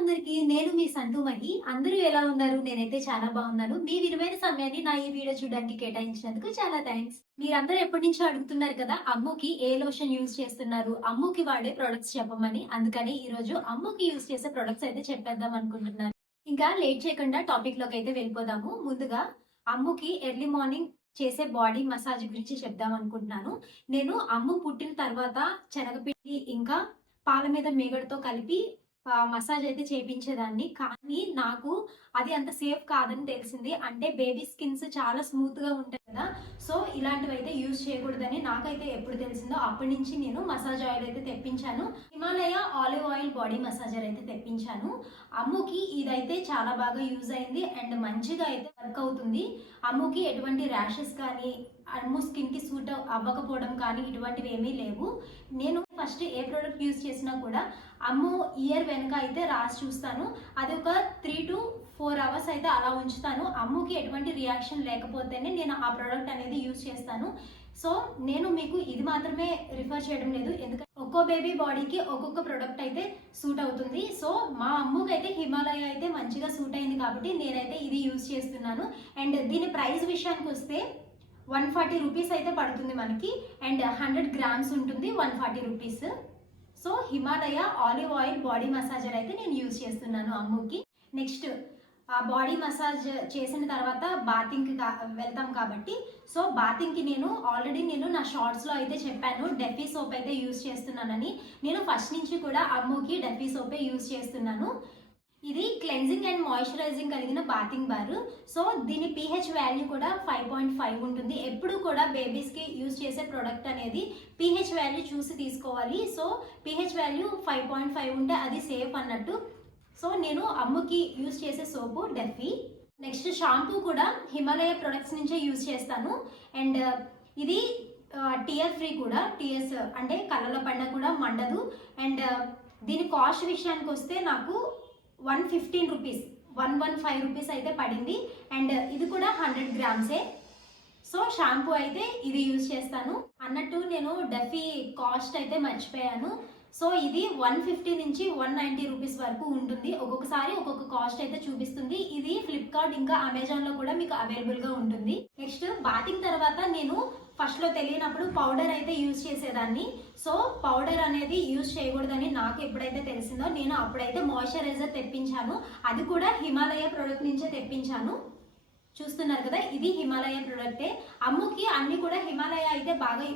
అందరికి నేను మీ సంతు మహి అందరూ ఎలా ఉన్నారు? నేనైతే చాలా బాగున్నాను. మీ విలువైన సమయాన్ని నా ఈ వీడియో చూడడానికి కేటాయించినందుకు చాలా థ్యాంక్స్ మీరందరూ ఎప్పటి నుంచో అడుగుతున్నారు కదా అమ్ముకి ఏ లోషన్ యూజ్ చేస్తున్నారు? అమ్ముకి వాడే ప్రొడక్ట్స్ చెప్పమని. అందుకని ఈ రోజు అమ్ముకి యూజ్ చేసే ప్రొడక్ట్స్ అయితే చెప్పేద్దాం అనుకుంటున్నాను. ఇంకా లేట్ చేయకుండా టాపిక్లోకి అయితే వెళ్ళిపోదాము. ముందుగా అమ్ముకి ఎర్లీ మార్నింగ్ చేసే బాడీ మసాజ్ గురించి చెప్దాం అనుకుంటున్నాను. నేను అమ్ము పుట్టిన తర్వాత శనగపిండి ఇంకా పాల మీద మేగడతో కలిపి మసాజ్ అయితే చేపించేదాన్ని. కానీ నాకు అది అంత సేఫ్ కాదని తెలిసింది. అంటే బేబీ స్కిన్స్ చాలా స్మూత్గా ఉంటాయి కదా. సో ఇలాంటివి అయితే యూజ్ చేయకూడదని నాకైతే ఎప్పుడు తెలిసిందో అప్పటి నుంచి నేను మసాజ్ ఆయిల్ అయితే తెప్పించాను. Himalaya olive oil body massager అయితే తెప్పించాను. అమ్ముకి ఇదైతే చాలా బాగా యూజ్ అయింది. అండ్ మంచిగా అయితే వర్క్ అవుతుంది. అమ్ముకి ఎటువంటి ర్యాషెస్ కానీ అమ్ము స్కిన్కి సూట్ అవ్వకపోవడం కానీ ఇటువంటివి ఏమీ లేవు. నేను ఫస్ట్ ఏ ప్రోడక్ట్ యూజ్ చేసినా కూడా అమ్ము ఇయర్ వెనక అయితే రాసి చూస్తాను. అది ఒక త్రీ టు ఫోర్ అవర్స్ అయితే అలా ఉంచుతాను. అమ్ముకి ఎటువంటి రియాక్షన్ లేకపోతేనే నేను ఆ ప్రోడక్ట్ అనేది యూజ్ చేస్తాను. సో నేను మీకు ఇది మాత్రమే రిఫర్ చేయడం లేదు. ఎందుకంటే ఒక్కో బేబీ బాడీకి ఒక్కొక్క ప్రోడక్ట్ అయితే సూట్ అవుతుంది. సో మా అమ్ముకి అయితే హిమాలయ అయితే మంచిగా సూట్ అయింది కాబట్టి నేనైతే ఇది యూజ్ చేస్తున్నాను. అండ్ దీని ప్రైస్ విషయానికి వస్తే వన్ ఫార్టీ రూపీస్ అయితే పడుతుంది మనకి. అండ్ హండ్రెడ్ గ్రామ్స్ ఉంటుంది one forty rupees. So Himalaya olive oil body massager అయితే నేను యూజ్ చేస్తున్నాను అమ్ముకి. నెక్స్ట్ ఆ బాడీ మసాజ్ చేసిన తర్వాత బాతింగ్కి కా వెళ్తాం కాబట్టి. సో బాతింగ్కి నేను ఆల్రెడీ నేను నా షార్ట్స్లో అయితే చెప్పాను డెఫీ సోప్ అయితే యూజ్ చేస్తున్నానని. నేను ఫస్ట్ నుంచి కూడా అమ్ముకి డెఫీ సోపే యూజ్ చేస్తున్నాను. ఇది క్లెన్జింగ్ అండ్ మాయిశ్చరైజింగ్ కలిగిన బాతింగ్ బార్. సో దీని పిహెచ్ వాల్యూ కూడా ఫైవ్ పాయింట్ ఫైవ్ ఉంటుంది. ఎప్పుడు కూడా బేబీస్కి యూజ్ చేసే ప్రోడక్ట్ అనేది పిహెచ్ వాల్యూ చూసి తీసుకోవాలి. So pH value five point five ఉంటే అది సేఫ్ అన్నట్టు. సో నేను అమ్ముకి యూజ్ చేసే సోపు డెఫీ. నెక్స్ట్ షాంపూ కూడా హిమాలయ ప్రొడక్ట్స్ నుంచే యూజ్ చేస్తాను. అండ్ ఇది టియర్ ఫ్రీ కూడా. టీఎస్ అంటే కళ్ళలో పండ కూడా మండదు. అండ్ దీని కాస్ట్ విషయానికి వస్తే నాకు one fifteen rupees one one five rupees అయితే పడింది. అండ్ ఇది కూడా హండ్రెడ్ గ్రామ్సే. సో షాంపూ అయితే ఇది యూజ్ చేస్తాను. అన్నట్టు నేను డఫీ కాస్ట్ అయితే మర్చిపోయాను. సో ఇది వన్ ఫిఫ్టీ నుంచి వన్ నైంటీ రూపీస్ వరకు ఉంటుంది. ఒక్కొక్కసారి ఒక్కొక్క కాస్ట్ అయితే చూపిస్తుంది. ఇది ఫ్లిప్కార్ట్ ఇంకా అమెజాన్లో కూడా మీకు అవైలబుల్గా ఉంటుంది. నెక్స్ట్ బాతింగ్ తర్వాత నేను ఫస్ట్లో తెలియనప్పుడు పౌడర్ అయితే యూజ్ చేసేదాన్ని. సో పౌడర్ అనేది యూజ్ చేయకూడదని నాకు ఎప్పుడైతే తెలిసిందో నేను అప్పుడైతే మాయిశ్చరైజర్ తెప్పించాను. అది కూడా హిమాలయ ప్రోడక్ట్ నుంచే తెప్పించాను. చూస్తున్నారు కదా ఇది హిమాలయ ప్రోడక్టే అమ్ముకి అన్ని కూడా హిమాలయ అయితే బాగా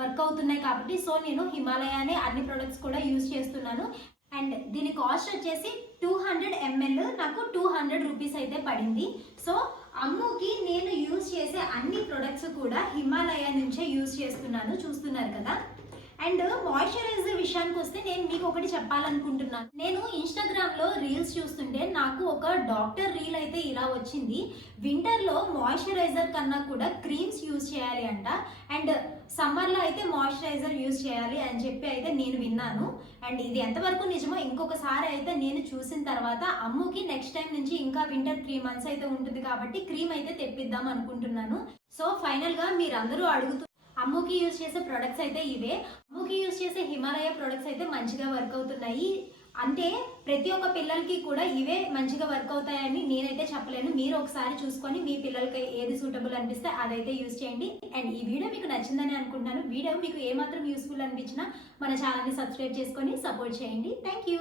వర్క్ అవుతున్నాయి కాబట్టి సో నేను హిమాలయానే అన్ని ప్రొడక్ట్స్ కూడా యూజ్ చేస్తున్నాను. అండ్ దీని కాస్ట్ వచ్చేసి టూ హండ్రెడ్ ఎంఎల్ నాకు టూ హండ్రెడ్ రూపీస్ అయితే పడింది. సో అమ్ముకి నేను యూజ్ చేసే అన్ని ప్రొడక్ట్స్ కూడా హిమాలయ నుంచే యూజ్ చేస్తున్నాను చూస్తున్నారు కదా. అండ్ మాయిశ్చరైజర్ విషయానికి వస్తే నేను మీకు ఒకటి చెప్పాలనుకుంటున్నాను. నేను ఇన్స్టాగ్రామ్లో రీల్స్ చూస్తుంటే నాకు ఒక డాక్టర్ రీల్ అయితే ఇలా వచ్చింది. వింటర్లో మాయిశ్చరైజర్ కన్నా కూడా క్రీమ్స్ యూజ్ చేయాలి అంట. అండ్ సమ్మర్లో అయితే మాయిశ్చరైజర్ యూజ్ చేయాలి అని చెప్పి అయితే నేను విన్నాను. అండ్ ఇది ఎంతవరకు నిజమో ఇంకొకసారి అయితే నేను చూసిన తర్వాత అమ్ముకి నెక్స్ట్ టైం నుంచి ఇంకా వింటర్ త్రీ మంత్స్ అయితే ఉంటుంది కాబట్టి క్రీమ్ అయితే తెప్పిద్దాం అనుకుంటున్నాను. సో ఫైనల్గా మీరందరూ అడుగుతూ అమ్ముకి యూజ్ చేసే ప్రొడక్ట్స్ అయితే ఇవే. అమ్ముకి యూజ్ చేసే హిమాలయ ప్రొడక్ట్స్ అయితే మంచిగా వర్క్ అవుతున్నాయి. అంటే ప్రతి ఒక్క పిల్లలకి కూడా ఇవే మంచిగా వర్క్ అవుతాయని నేనైతే చెప్పలేను. మీరు ఒకసారి చూసుకొని మీ పిల్లలకి ఏది సూటబుల్ అనిపిస్తే అదైతే యూజ్ చేయండి. అండ్ ఈ వీడియో మీకు నచ్చిందని అనుకుంటున్నాను. వీడియో మీకు ఏమాత్రం యూస్ఫుల్ అనిపించినా మన ఛానల్ని సబ్స్క్రైబ్ చేసుకొని సపోర్ట్ చేయండి. Thank you